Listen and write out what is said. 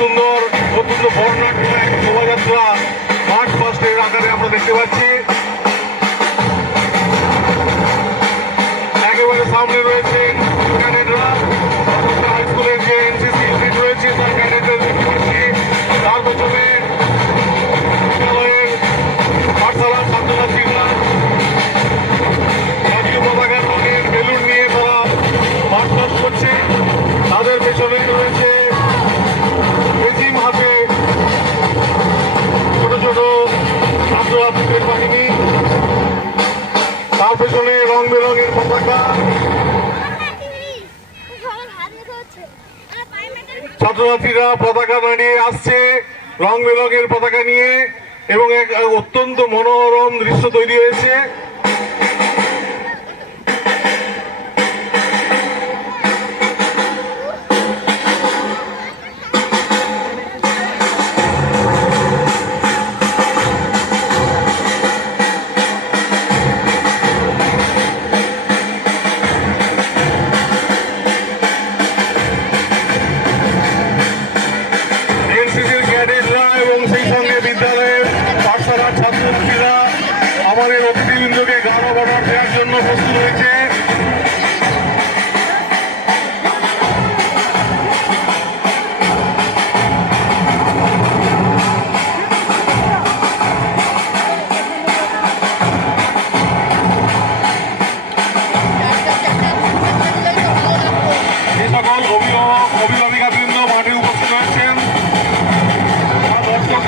সুন্দর অত্যন্ত বর্ণাঢ্য এক শোভাযাত্রা মার্চ পাস্টের আকারে আমরা দেখতে পাচ্ছি। একেবারে সামনে রয়েছে ক্যাডেটরা, হাই স্কুলের যে এনসিসি ইউনিট রয়েছে তার ক্যাডেটদের দেখতে পাচ্ছি। তার পেছনে বিদ্যালয়ের পাঠশালার ছাত্রছাত্রীরা জাতীয় পতাকার রঙের বেলুন নিয়ে তারা মার্চ পাস্ট করছে। তাদের পেছনে রয়েছে রেজিম হাতে ছোট ছোট ছাত্রছাত্রীদের বাহিনী, তার পেছনে রং বেরঙের পতাকা। ছাত্রছাত্রীরা পতাকা দাঁড়িয়ে আসছে রং বেরঙের পতাকা নিয়ে এবং এক অত্যন্ত মনোরম দৃশ্য তৈরি হয়েছে। এনসিসির ক্যাডেটরা এবং সেই সঙ্গে বিদ্যালয়ের পাঠশালার ছাত্রছাত্রীরা আমাদের অতিথিবৃন্দকে গান অবদান দেওয়ার জন্য প্রস্তুত হয়েছে।